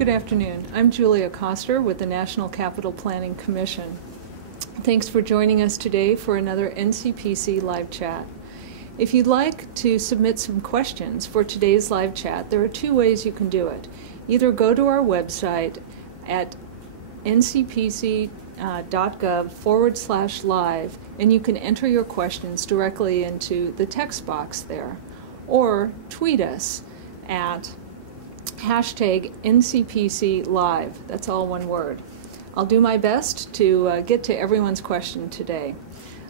Good afternoon. I'm Julia Koster with the National Capital Planning Commission. Thanks for joining us today for another NCPC live chat. If you'd like to submit some questions for today's live chat, there are two ways you can do it. Either go to our website at ncpc.gov/live and you can enter your questions directly into the text box there, or tweet us at #NCPCLive. That's all one word. I'll do my best to get to everyone's question today.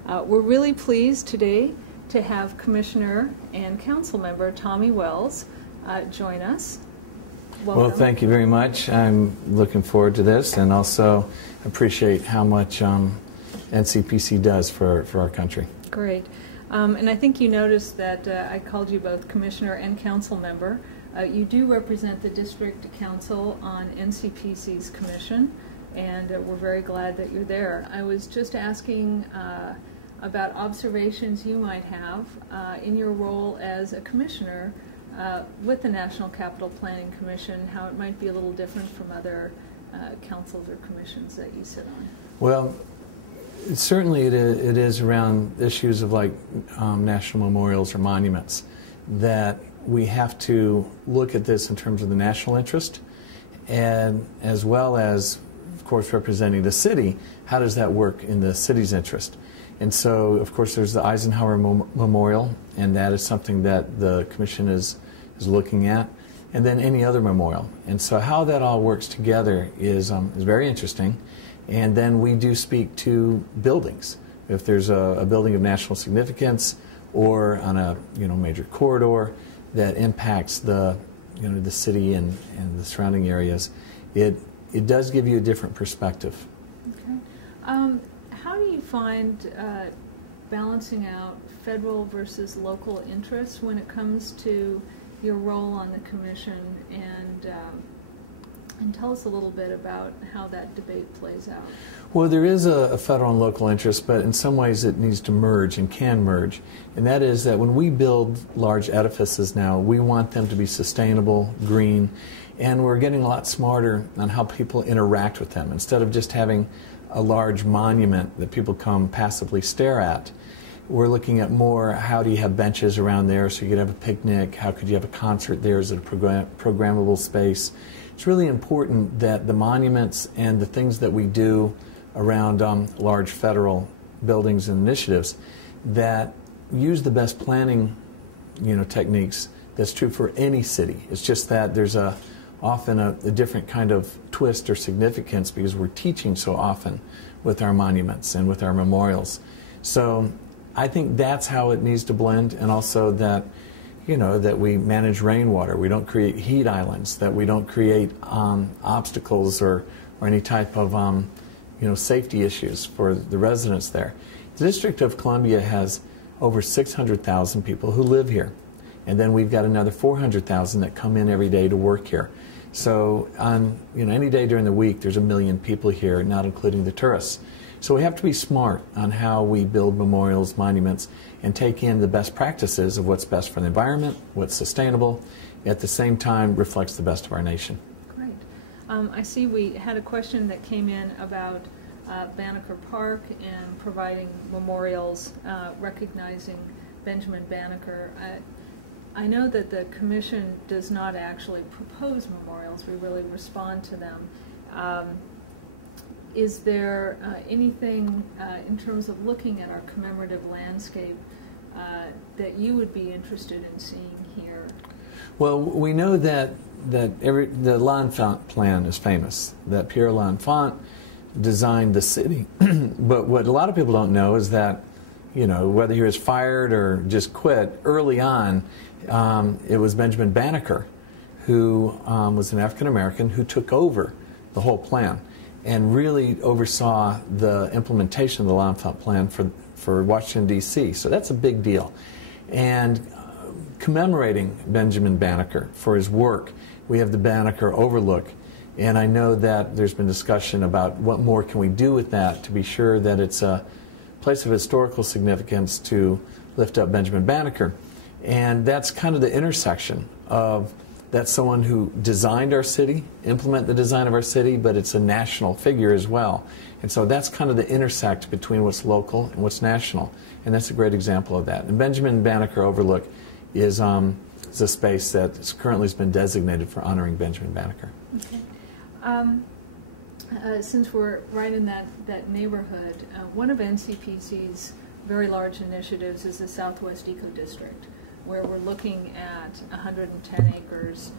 We're really pleased today to have Commissioner and Councilmember Tommy Wells join us. Welcome. Well, thank you very much. I'm looking forward to this, and also appreciate how much NCPC does for our country. Great. And I think you noticed that I called you both Commissioner and Council Member. You do represent the District Council on NCPC's commission, and we're very glad that you're there. I was just asking about observations you might have in your role as a commissioner with the National Capital Planning Commission, how it might be a little different from other councils or commissions that you sit on. Well, certainly it is around issues of like national memorials or monuments that we have to look at this in terms of the national interest, and as well as, of course, representing the city. How does that work in the city's interest? And so, of course, there's the Eisenhower Memorial, and that is something that the Commission is looking at, and then any other memorial. And so how that all works together is very interesting. And then we do speak to buildings. If there's a building of national significance or on a major corridor that impacts the the city and the surrounding areas, it does give you a different perspective. Okay. How do you find balancing out federal versus local interests when it comes to your role on the commission, and tell us a little bit about how that debate plays out? Well, there is a federal and local interest, but in some ways it needs to merge and can merge. And that is that when we build large edifices now, we want them to be sustainable, green, and we're getting a lot smarter on how people interact with them. Instead of just having a large monument that people come passively stare at, we're looking at more, how do you have benches around there so you could have a picnic? How could you have a concert there? Is it a programmable space? It's really important that the monuments and the things that we do around large federal buildings and initiatives that use the best planning techniques. That's true for any city. It's just that there's often a different kind of twist or significance because we're teaching so often with our monuments and with our memorials. So I think that's how it needs to blend, and also that that we manage rainwater, we don't create heat islands, that we don't create obstacles or any type of safety issues for the residents there. The District of Columbia has over 600,000 people who live here, and then we've got another 400,000 that come in every day to work here. So on any day during the week, there's 1 million people here, not including the tourists. So we have to be smart on how we build memorials, monuments, and take in the best practices of what's best for the environment, what's sustainable, at the same time reflects the best of our nation. Great. I see we had a question that came in about Banneker Park and providing memorials, recognizing Benjamin Banneker. I know that the Commission does not actually propose memorials, we really respond to them. Is there anything in terms of looking at our commemorative landscape that you would be interested in seeing here? Well, we know that the L'Enfant plan is famous, that Pierre L'Enfant designed the city. But what a lot of people don't know is that, whether he was fired or just quit, early on, it was Benjamin Banneker, who was an African American, who took over the whole plan and really oversaw the implementation of the L'Enfant plan for Washington, D.C. So that's a big deal. And commemorating Benjamin Banneker for his work, we have the Banneker Overlook. And I know that there's been discussion about what more can we do with that to be sure that it's a place of historical significance to lift up Benjamin Banneker. And that's kind of the intersection of that's someone who designed our city, implement the design of our city, but it's a national figure as well. And so that's kind of the intersect between what's local and what's national. And that's a great example of that. And Benjamin Banneker Overlook is a space that currently has been designated for honoring Benjamin Banneker. Okay. Since we're right in that neighborhood, one of NCPC's very large initiatives is the Southwest Eco District, where we're looking at 110 acres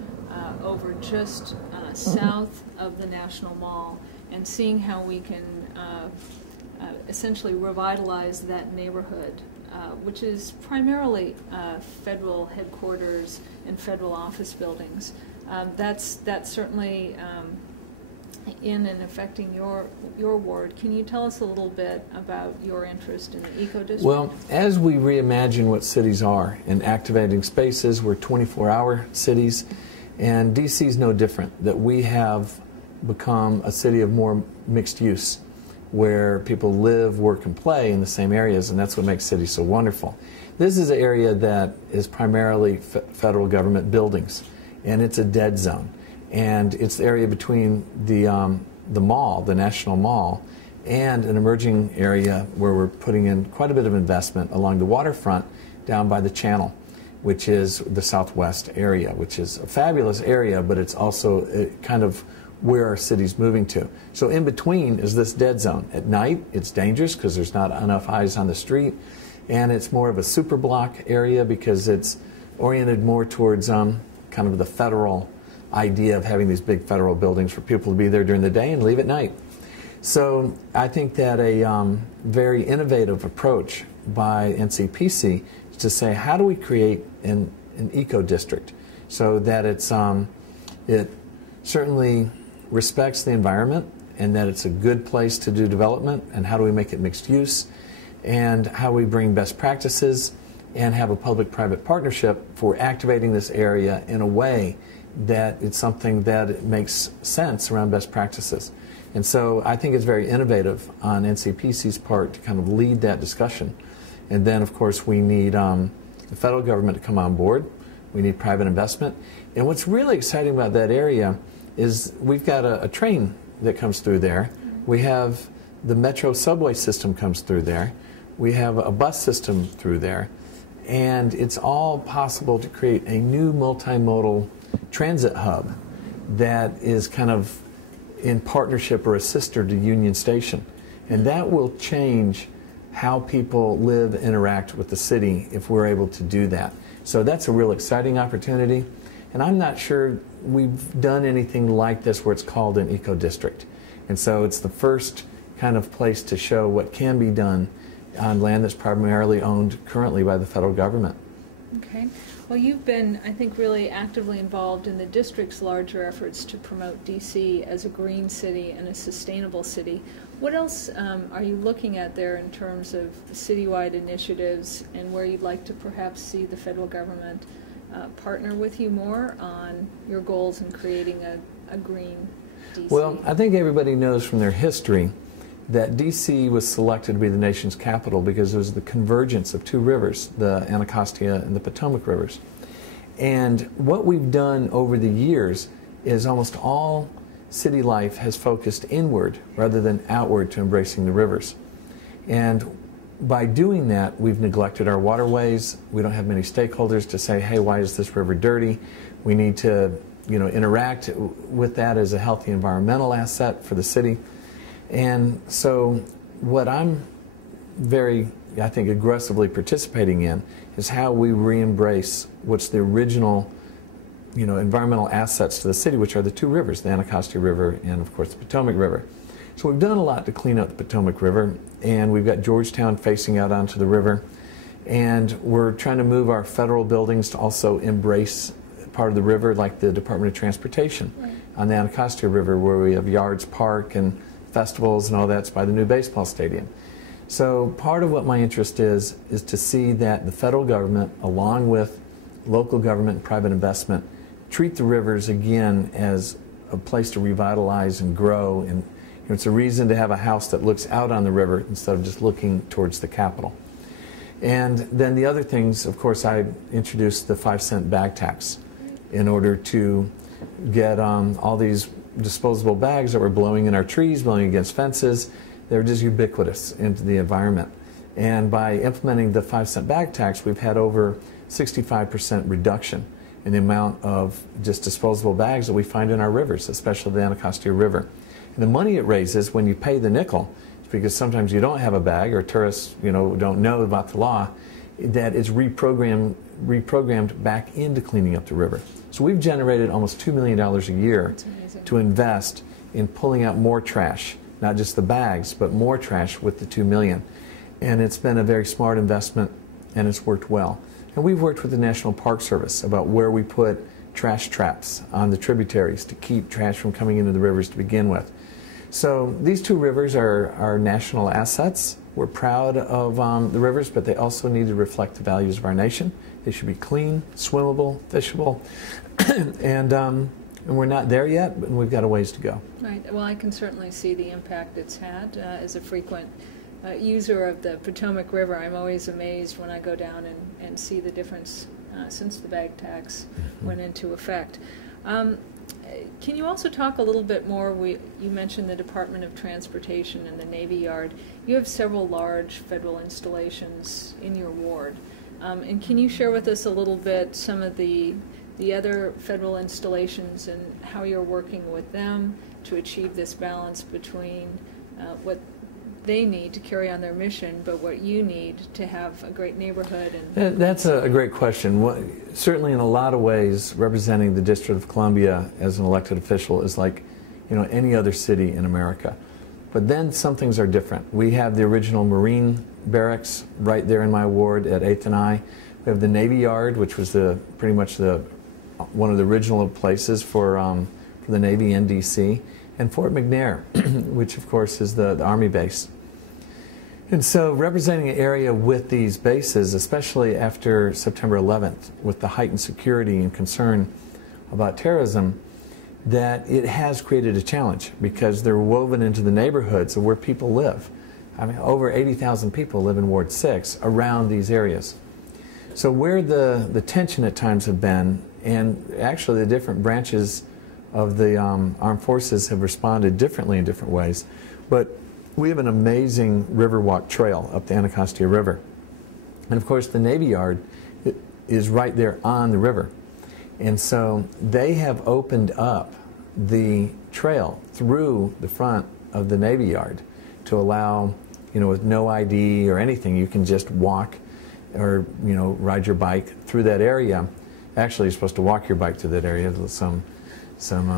over just south of the National Mall, and seeing how we can essentially revitalize that neighborhood, which is primarily federal headquarters and federal office buildings. That's certainly in and affecting your ward. Can you tell us a little bit about your interest in the Eco District? Well, as we reimagine what cities are and activating spaces, we're 24-hour cities, and DC is no different, that we have become a city of more mixed use, where people live, work, and play in the same areas, and that's what makes cities so wonderful. This is an area that is primarily federal government buildings, and it's a dead zone. And it's the area between the mall, the National Mall, and an emerging area where we're putting in quite a bit of investment along the waterfront down by the Channel, which is the southwest area, which is a fabulous area, but it's also kind of where our city's moving to. So in between is this dead zone. At night, it's dangerous because there's not enough eyes on the street, and it's more of a super block area because it's oriented more towards kind of the federal idea of having these big federal buildings for people to be there during the day and leave at night. So I think that a very innovative approach by NCPC is to say, how do we create an eco district so that it certainly respects the environment and that it's a good place to do development, and how do we make it mixed use, and how we bring best practices and have a public-private partnership for activating this area in a way that it's something that makes sense around best practices. And so I think it's very innovative on NCPC's part to kind of lead that discussion. And then, of course, we need the federal government to come on board. We need private investment. And what's really exciting about that area is we've got a train that comes through there. We have the metro subway system comes through there. We have a bus system through there. And it's all possible to create a new multimodal transit hub that is kind of in partnership or a sister to Union Station. And that will change how people live, interact with the city if we're able to do that. So that's a real exciting opportunity. And I'm not sure we've done anything like this where it's called an eco district. And so it's the first kind of place to show what can be done on land that's primarily owned currently by the federal government. Okay. Well, you've been, I think, really actively involved in the district's larger efforts to promote DC as a green city and a sustainable city. What else are you looking at there in terms of citywide initiatives, and where you'd like to perhaps see the federal government partner with you more on your goals in creating a green DC? Well, I think everybody knows from their history that DC was selected to be the nation's capital because it was the convergence of two rivers, the Anacostia and the Potomac rivers. And what we've done over the years is almost all city life has focused inward rather than outward to embracing the rivers. And by doing that, we've neglected our waterways. We don't have many stakeholders to say, hey, why is this river dirty? We need to, interact with that as a healthy environmental asset for the city. And so what I'm very, I think, aggressively participating in is how we re-embrace what's the original, environmental assets to the city, which are the two rivers, the Anacostia River and, of course, the Potomac River. So we've done a lot to clean up the Potomac River, and we've got Georgetown facing out onto the river, and we're trying to move our federal buildings to also embrace part of the river, like the Department of Transportation on the Anacostia River, where we have Yards Park and festivals and all that's by the new baseball stadium. So part of what my interest is to see that the federal government, along with local government and private investment, treat the rivers again as a place to revitalize and grow. And it's a reason to have a house that looks out on the river instead of just looking towards the Capitol. And then the other things, of course, I introduced the 5-cent bag tax. in order to get all these disposable bags that were blowing in our trees, blowing against fences. They were just ubiquitous into the environment. And by implementing the 5-cent bag tax, we've had over 65% reduction in the amount of just disposable bags that we find in our rivers, especially the Anacostia River. And the money it raises when you pay the nickel, because sometimes you don't have a bag or tourists, don't know about the law, that is reprogrammed back into cleaning up the river. So we've generated almost $2 million a year to invest in pulling out more trash, not just the bags, but more trash with the $2 million. And it's been a very smart investment, and it's worked well. And we've worked with the National Park Service about where we put trash traps on the tributaries to keep trash from coming into the rivers to begin with. So these two rivers are national assets. We're proud of the rivers, but they also need to reflect the values of our nation. They should be clean, swimmable, fishable, and we're not there yet, but we've got a ways to go. Right. Well, I can certainly see the impact it's had as a frequent user of the Potomac River. I'm always amazed when I go down and see the difference since the bag tax went into effect. Can you also talk a little bit more? You mentioned the Department of Transportation and the Navy Yard. You have several large federal installations in your ward. And can you share with us a little bit some of the other federal installations and how you're working with them to achieve this balance between what they need to carry on their mission, but what you need to have a great neighborhood? And that's a great question. Certainly in a lot of ways, representing the District of Columbia as an elected official is like any other city in America. But then some things are different. We have the original Marine barracks right there in my ward at 8th and I. We have the Navy Yard, which was pretty much one of the original places for the Navy in DC, and Fort McNair, which of course is the Army base. And so representing an area with these bases, especially after September 11th, with the heightened security and concern about terrorism, that it has created a challenge because they're woven into the neighborhoods of where people live. I mean, over 80,000 people live in Ward 6 around these areas. So where the tension at times have been, and actually the different branches of the armed forces have responded differently in different ways, but we have an amazing Riverwalk trail up the Anacostia River. And of course the Navy Yard is right there on the river. And so they have opened up the trail through the front of the Navy Yard to allow, with no ID or anything, you can just walk or, ride your bike through that area. Actually, you're supposed to walk your bike to that area. There's some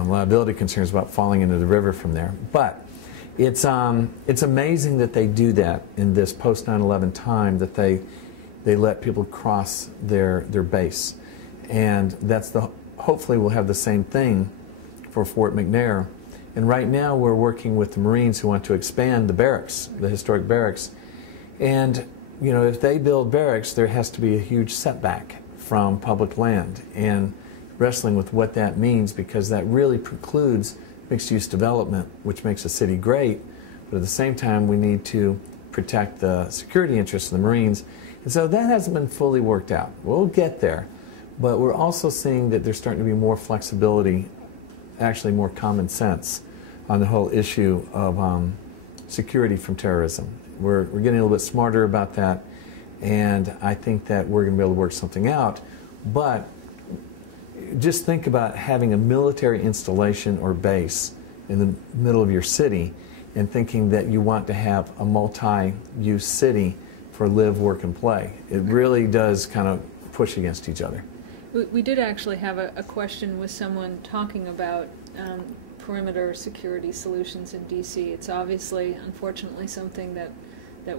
liability concerns about falling into the river from there. But it's amazing that they do that in this post 9/11 time, that they let people cross their base. And hopefully we'll have the same thing for Fort McNair. And right now we're working with the Marines who want to expand the barracks, the historic barracks. And if they build barracks, there has to be a huge setback from public land, and wrestling with what that means, because that really precludes mixed-use development, which makes a city great, but at the same time we need to protect the security interests of the Marines. And so that hasn't been fully worked out. We'll get there, but we're also seeing that there's starting to be more flexibility, actually more common sense, on the whole issue of security from terrorism. We're getting a little bit smarter about that, and I think that we're going to be able to work something out. But just think about having a military installation or base in the middle of your city and thinking that you want to have a multi-use city for live, work, and play. It really does kind of push against each other. We did actually have a question with someone talking about perimeter security solutions in DC. It's obviously, unfortunately, something that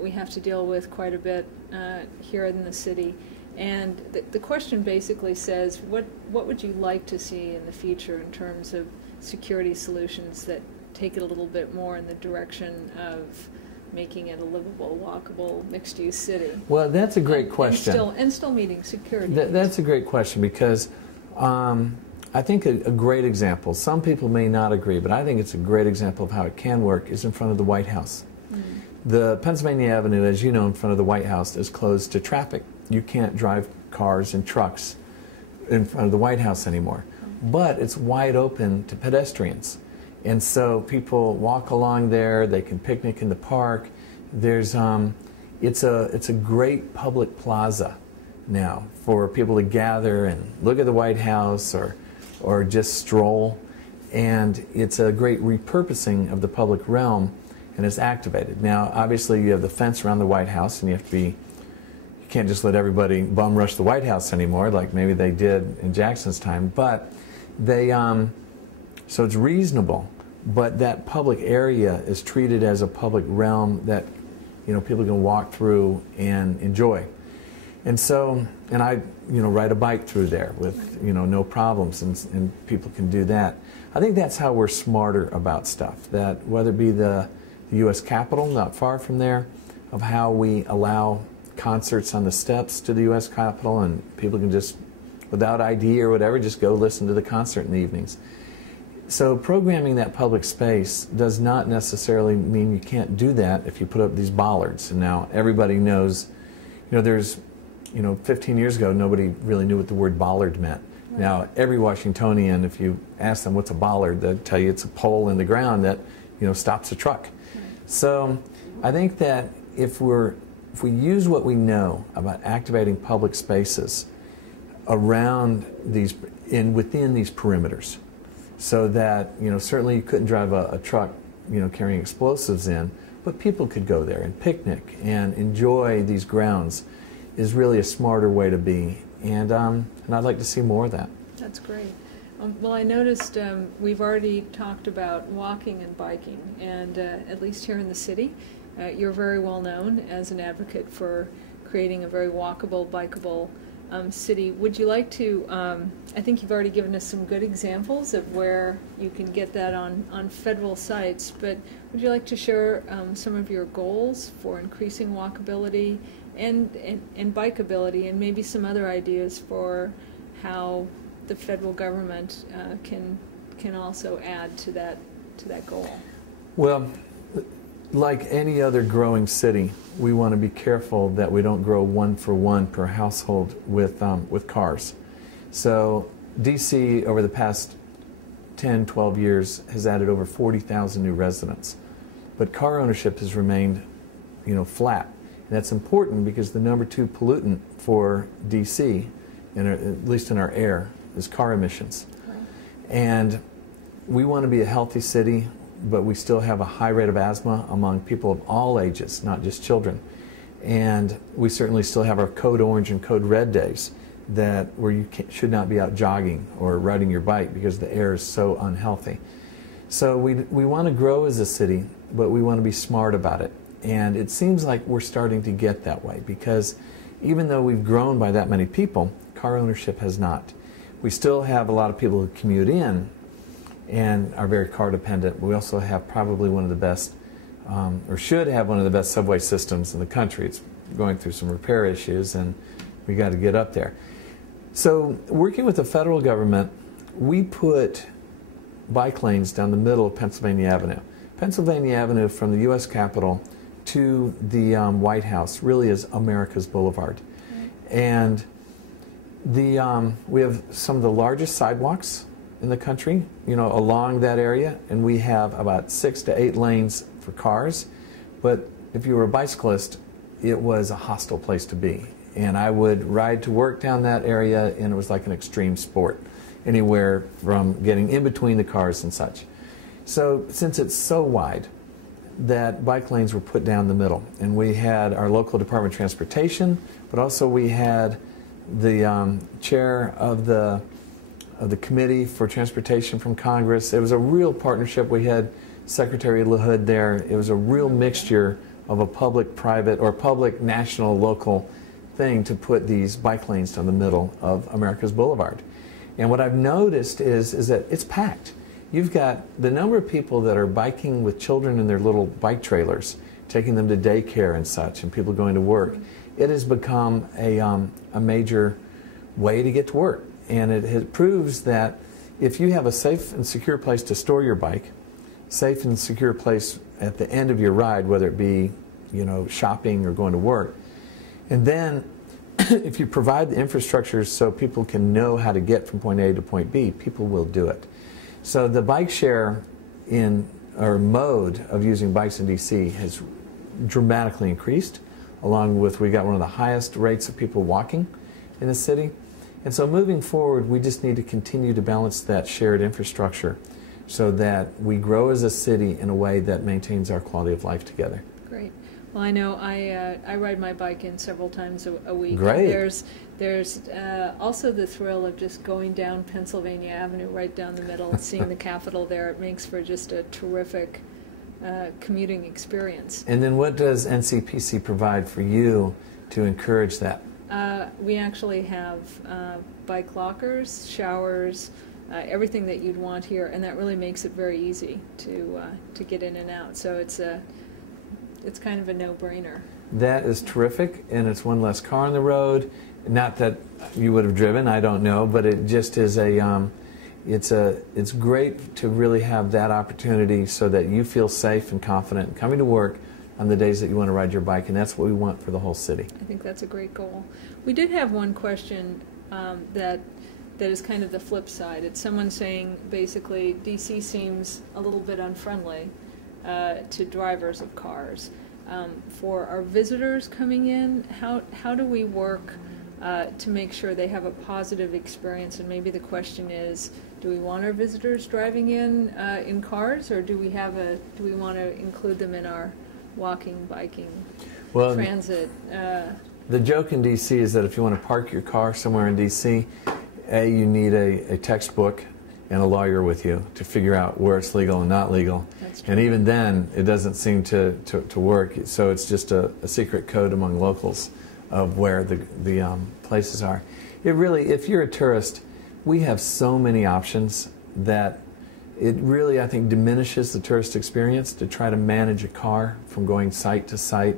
we have to deal with quite a bit here in the city. And the question basically says, what would you like to see in the future in terms of security solutions that take it a little bit more in the direction of making it a livable, walkable, mixed-use city? Well, that's a great question. And still meeting security. That's a great question, because I think a great example, some people may not agree, but I think it's a great example of how it can work, is in front of the White House. The Pennsylvania Avenue, as you know, in front of the White House is closed to traffic. You can't drive cars and trucks in front of the White House anymore. But it's wide open to pedestrians. And so people walk along there, they can picnic in the park. There's, it's a great public plaza now for people to gather and look at the White House or just stroll. And it's a great repurposing of the public realm, and it's activated. Now, obviously, you have the fence around the White House, and you have to be, you can't just let everybody bum rush the White House anymore, like maybe they did in Jackson's time. But they, so it's reasonable, but that public area is treated as a public realm that, you know, people can walk through and enjoy. And so, and I, you know, ride a bike through there with, you know, no problems, and people can do that. I think that's how we're smarter about stuff, that whether it be the U.S. Capitol, not far from there, of how we allow concerts on the steps to the U.S. Capitol, and people can just, without ID or whatever, just go listen to the concert in the evenings. So programming that public space does not necessarily mean you can't do that if you put up these bollards. And now everybody knows, you know, there's, you know, 15 years ago, nobody really knew what the word bollard meant. Right. Now, every Washingtonian, if you ask them what's a bollard, they'll tell you it's a pole in the ground that, you know, stops a truck. Right. So I think that if we use what we know about activating public spaces around these, within these perimeters, so that, you know, certainly you couldn't drive a truck, you know, carrying explosives in, but people could go there and picnic and enjoy these grounds, is really a smarter way to be. And I'd like to see more of that. That's great. Well, I noticed we've already talked about walking and biking, and at least here in the city, you're very well known as an advocate for creating a very walkable, bikeable city. Would you like to, I think you've already given us some good examples of where you can get that on federal sites, but would you like to share some of your goals for increasing walkability and bikeability, and maybe some other ideas for how the federal government can also add to that goal? Well, like any other growing city, we want to be careful that we don't grow 1 for 1 per household with cars. So DC, over the past 10, 12 years, has added over 40,000 new residents. But car ownership has remained, you know, flat. And that's important because the #2 pollutant for DC, at least in our air, is car emissions. Right. And we want to be a healthy city, but we still have a high rate of asthma among people of all ages, not just children. And we certainly still have our code orange and code red days where you should not be out jogging or riding your bike because the air is so unhealthy. So we want to grow as a city, but we want to be smart about it. And it seems like we're starting to get that way, because even though we've grown by that many people, car ownership has not. We still have a lot of people who commute in and are very car dependent. We also have probably one of the best, or should have one of the best subway systems in the country. It's going through some repair issues, and we got to get up there. So working with the federal government, we put bike lanes down the middle of Pennsylvania Avenue. Pennsylvania Avenue from the U.S. Capitol to the White House really is America's Boulevard. Right. And we have some of the largest sidewalks in the country, you know, along that area, and we have about 6 to 8 lanes for cars. But if you were a bicyclist, it was a hostile place to be. And I would ride to work down that area, and it was like an extreme sport, anywhere from getting in between the cars and such. So since it's so wide, that bike lanes were put down the middle, and we had our local Department of Transportation, but also we had the chair of the Committee for Transportation from Congress. It was a real partnership. We had Secretary LaHood there. It was a real mixture of a public-private or public, national, local thing to put these bike lanes down the middle of America's Boulevard. And what I've noticed is that it's packed. You've got the number of people that are biking with children in their little bike trailers, taking them to daycare and such, and people going to work. It has become a major way to get to work. And it proves that if you have a safe and secure place to store your bike, safe and secure place at the end of your ride, whether it be, you know, shopping or going to work, and then if you provide the infrastructure so people can know how to get from point A to point B, people will do it. So the bike share or mode of using bikes in DC has dramatically increased, along with we got one of the highest rates of people walking in the city. And so moving forward, we just need to continue to balance that shared infrastructure so that we grow as a city in a way that maintains our quality of life together. Great. Well, I know I ride my bike in several times a week. Great. There's also the thrill of just going down Pennsylvania Avenue, right down the middle, and seeing the Capitol there. It makes for just a terrific commuting experience. And then what does NCPC provide for you to encourage that? We actually have bike lockers, showers, everything that you'd want here, and that really makes it very easy to get in and out. So it's kind of a no-brainer. That is terrific, and it's one less car on the road. Not that you would have driven, I don't know, but it just is it's great to really have that opportunity so that you feel safe and confident coming to work on the days that you want to ride your bike, and that's what we want for the whole city. I think that's a great goal. We did have one question that is kind of the flip side. It's someone saying basically DC seems a little bit unfriendly to drivers of cars. For our visitors coming in, how do we work to make sure they have a positive experience? And maybe the question is, do we want our visitors driving in cars, or do we want to include them in our walking, biking, transit? The joke in DC is that if you want to park your car somewhere in DC, you need a textbook and a lawyer with you to figure out where it's legal and not legal. And even then, it doesn't seem to work. So it's just a secret code among locals of where the places are. It really, if you're a tourist, we have so many options that it really, I think, diminishes the tourist experience to try to manage a car from going site to site.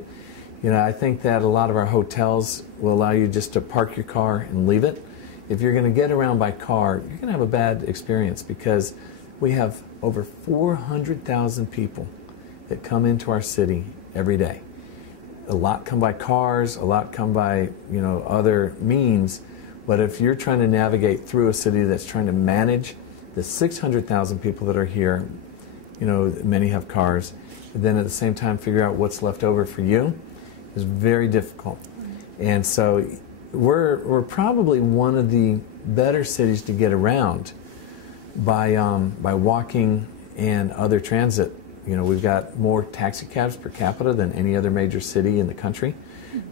You know, I think that a lot of our hotels will allow you just to park your car and leave it. If you're going to get around by car, you're going to have a bad experience because we have over 400,000 people that come into our city every day. A lot come by cars, a lot come by, you know, other means, but if you're trying to navigate through a city that's trying to manage the 600,000 people that are here, you know, many have cars, but then at the same time figure out what's left over for you is very difficult. And so we're probably one of the better cities to get around by walking and other transit. You know, we've got more taxi cabs per capita than any other major city in the country.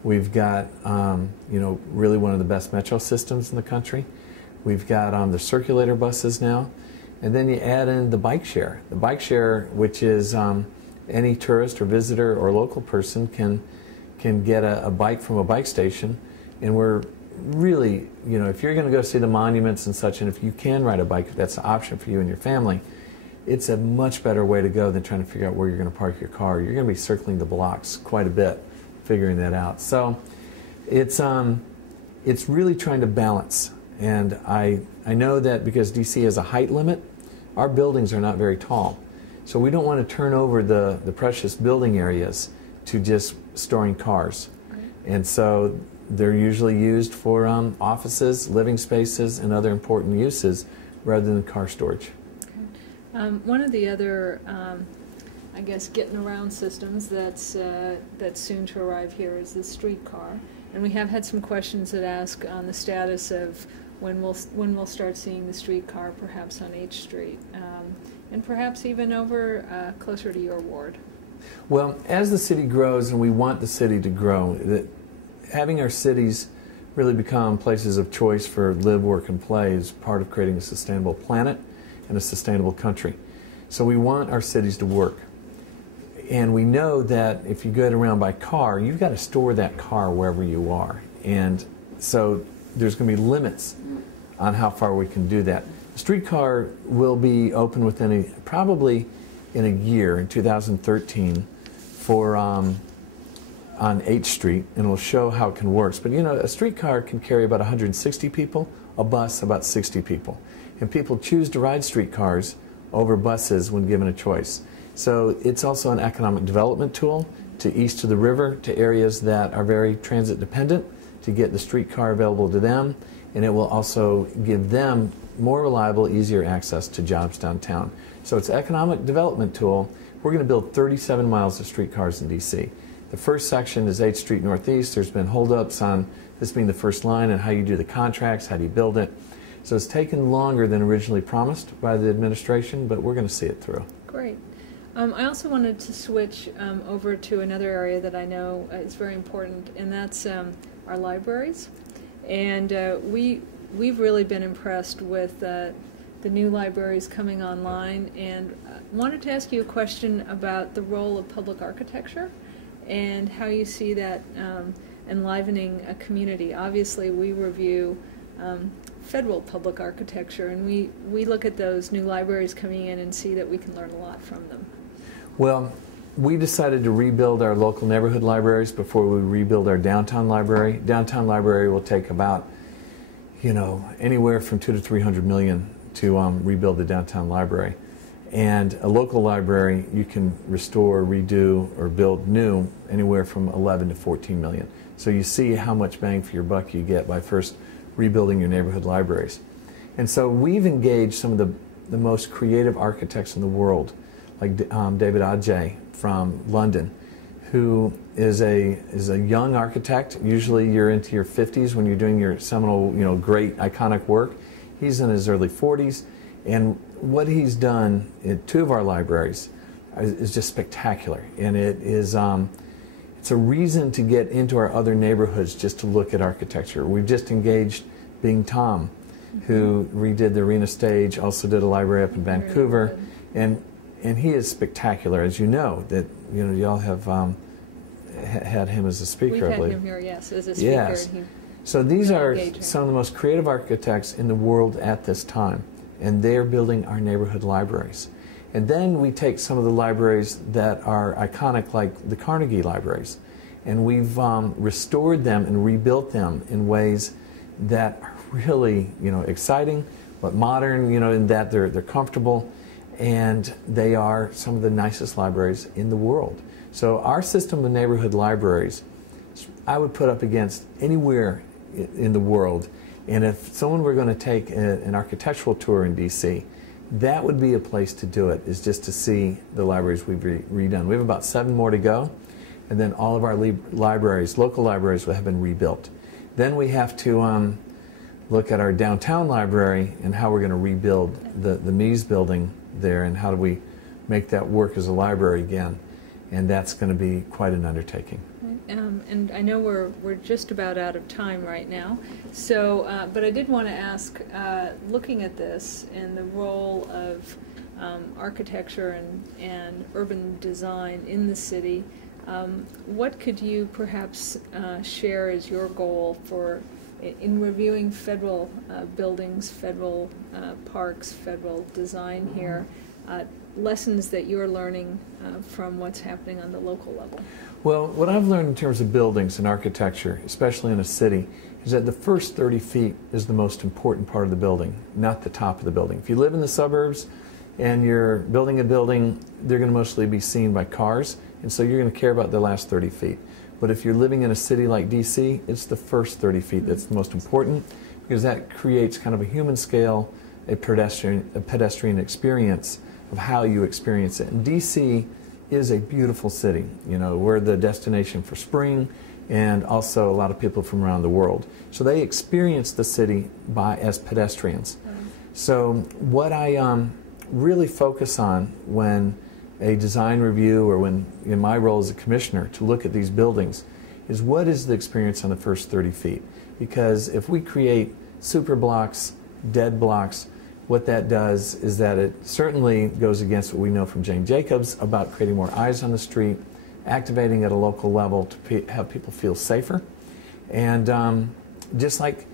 We've got, you know, really one of the best metro systems in the country. We've got the circulator buses now. And then you add in the bike share. The bike share, which is any tourist or visitor or local person can get a bike from a bike station. And we're really, you know, if you're going to go see the monuments and such, and if you can ride a bike, if that's an option for you and your family, it's a much better way to go than trying to figure out where you're going to park your car. You're going to be circling the blocks quite a bit, figuring that out. So it's really trying to balance. And I know that because DC has a height limit, our buildings are not very tall. So we don't want to turn over the precious building areas to just storing cars. And so they're usually used for offices, living spaces, and other important uses rather than car storage. Okay. One of the other, I guess, getting around systems that's soon to arrive here is the streetcar. And we have had some questions that ask on the status of when we'll start seeing the streetcar, perhaps on H Street, and perhaps even over closer to your ward. Well, as the city grows, and we want the city to grow, having our cities really become places of choice for live, work, and play is part of creating a sustainable planet and a sustainable country. So we want our cities to work. And we know that if you get around by car, you've got to store that car wherever you are. And so there's going to be limits on how far we can do that. The streetcar will be open within probably in a year, in 2013, for on H Street, and it'll show how it can work. But you know, a streetcar can carry about 160 people, a bus about 60 people. And people choose to ride streetcars over buses when given a choice. So it's also an economic development tool to east of the river, to areas that are very transit dependent, to get the streetcar available to them, and it will also give them more reliable, easier access to jobs downtown. So it's an economic development tool. We're going to build 37 miles of streetcars in DC. The first section is 8th Street Northeast. There's been holdups on this being the first line and how you do the contracts, how do you build it. So it's taken longer than originally promised by the administration, but we're going to see it through. Great. I also wanted to switch over to another area that I know is very important, and that's our libraries. And we've really been impressed with the new libraries coming online, and wanted to ask you a question about the role of public architecture and how you see that enlivening a community. Obviously, we review federal public architecture, and we look at those new libraries coming in and see that we can learn a lot from them. Well, we decided to rebuild our local neighborhood libraries before we rebuild our downtown library. Downtown library will take about, anywhere from $200 to $300 million to rebuild the downtown library. And a local library, you can restore, redo, or build new anywhere from 11 to 14 million. So you see how much bang for your buck you get by first rebuilding your neighborhood libraries. And so we've engaged some of the most creative architects in the world, like David Adjaye from London, who is a young architect. Usually you're into your 50s when you're doing your seminal, great iconic work. He's in his early 40s, and what he's done in 2 of our libraries is just spectacular. And it is it's a reason to get into our other neighborhoods just to look at architecture. We've just engaged Bing Tom, who redid the arena stage, also did a library up in Vancouver, and he is spectacular, as you know, that y'all have had him as a speaker, I believe. We've had him here, yes, as a speaker. Yes. So these are some of the most creative architects in the world at this time, and they're building our neighborhood libraries. And then we take some of the libraries that are iconic, like the Carnegie libraries, and we've restored them and rebuilt them in ways that are really, exciting, but modern, in that they're comfortable, and they are some of the nicest libraries in the world. So our system of neighborhood libraries, I would put up against anywhere in the world. And if someone were going to take an architectural tour in DC, that would be a place to do it, is just to see the libraries we've redone. We have about 7 more to go, and then all of our libraries, local libraries, will have been rebuilt. Then we have to look at our downtown library and how we're going to rebuild the Mies building there, and how do we make that work as a library again. And that's going to be quite an undertaking. And I know we're just about out of time right now, so but I did want to ask, looking at this and the role of architecture and urban design in the city, what could you perhaps share as your goal for in reviewing federal buildings, federal parks, federal design here, lessons that you're learning from what's happening on the local level? Well, what I've learned in terms of buildings and architecture, especially in a city, is that the first 30 feet is the most important part of the building, not the top of the building. If you live in the suburbs and you're building a building, they're going to mostly be seen by cars, and so you're going to care about the last 30 feet. But if you're living in a city like DC, it's the first 30 feet that's the most important, because that creates kind of a human scale, a pedestrian experience of how you experience it. And DC is a beautiful city. We're the destination for spring, and also a lot of people from around the world. So they experience the city as pedestrians. So what I really focus on when a design review, or when in my role as a commissioner to look at these buildings, is what is the experience on the first 30 feet? Because if we create super blocks, dead blocks, what that does is that it certainly goes against what we know from Jane Jacobs about creating more eyes on the street, activating at a local level to have people feel safer. And just like,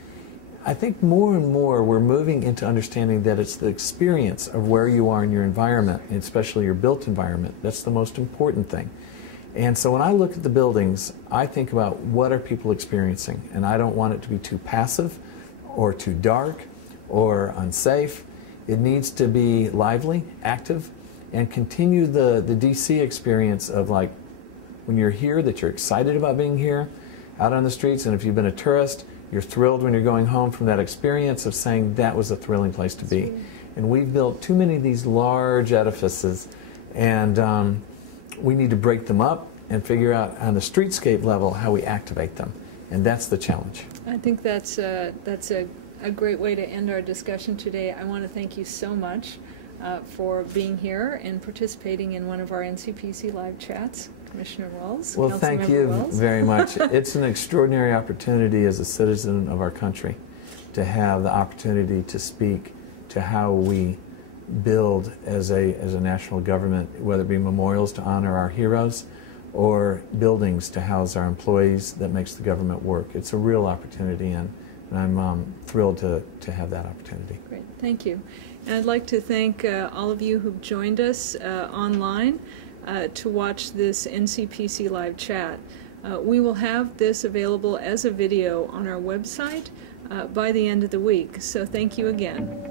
I think more and more we're moving into understanding that it's the experience of where you are in your environment, and especially your built environment, that's the most important thing. And so when I look at the buildings, I think about what are people experiencing, and I don't want it to be too passive or too dark or unsafe. It needs to be lively, active, and continue the DC experience of, like, when you're here, that you're excited about being here. out on the streets, and if you've been a tourist, you're thrilled when you're going home from that experience of saying that was a thrilling place to be. And we've built too many of these large edifices, and we need to break them up and figure out on the streetscape level how we activate them. And that's the challenge. I think that's a great way to end our discussion today. I want to thank you so much for being here and participating in one of our NCPC live chats. Commissioner Wells. Well, thank you Wells. very much. It's an extraordinary opportunity as a citizen of our country to have the opportunity to speak to how we build as a national government, whether it be memorials to honor our heroes or buildings to house our employees that makes the government work. It's a real opportunity, and I'm thrilled to have that opportunity. Great, thank you. And I'd like to thank all of you who've joined us online to watch this NCPC live chat. We will have this available as a video on our website by the end of the week, so thank you again.